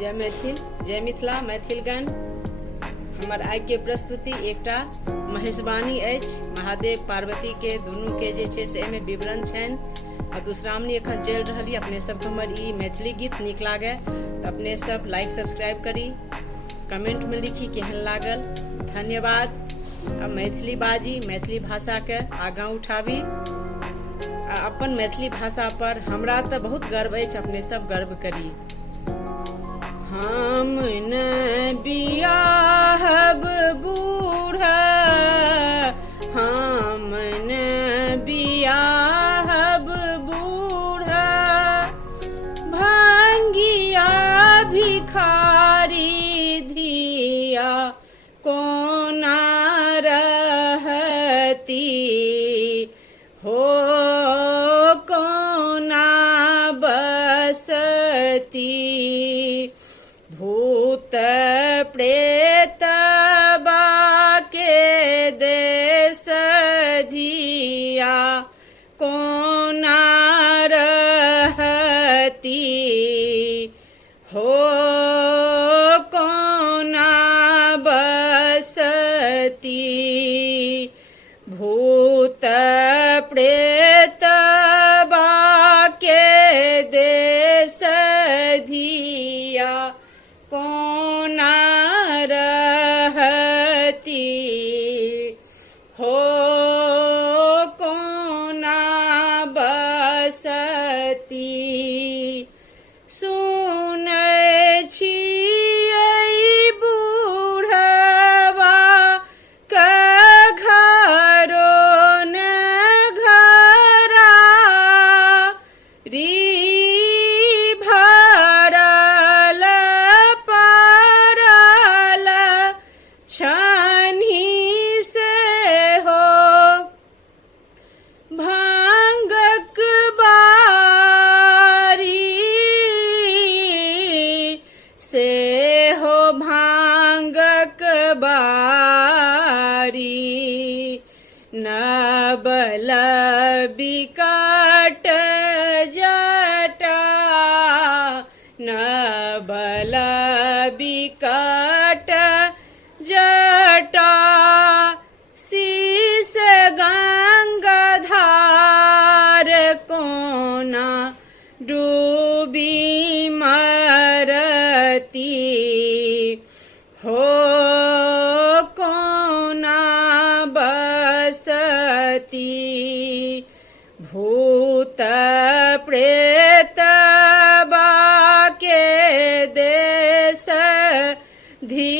जय मैथिल, जय मिथिला, मैथिलगण। हमर आइ के प्रस्तुति एकटा महेशवाणी अछि। महादेव पार्वती के दुनू के जे छै से एहिमे विवरण छनि। आ दुश्रावणी एखन चलि रहल यऽ। अपने सबके हमर ई मैथिली गीत नीक लागे तऽ अपने सब लाइक सब्सक्राइब करी, कमेंट में लिखी केहन लागल। धन्यवाद। अब मैथिली बाजी, मैथिली भाषा के आगाँ उठाबी आ अपन मैथिली भाषा पर हमरा तऽ बहुत गर्व अछि। अपने सब गर्व करी। हम न बियाहब बूढ़ा, हम न बियाहब बूढ़ा, भंगिया भिखारी धिया कोना रहती हो, कोना बसती। भूत प्रेत बाके देश धिया कोना रहती हो, कोना बसती। भूत प्रेत बाके देश धिया कोना रहती हो, कोना बसती। सुनै छियै बूढ़वा के घरो न घरा, छानी से हो भांगक बारी, से हो भांगक बारी। नबल बिकट जटा, नबल बिकट जटा, शीस गंगाधार कोना डूबी मरती हो, कोना बसती। भूत प्रेत बाके देश धी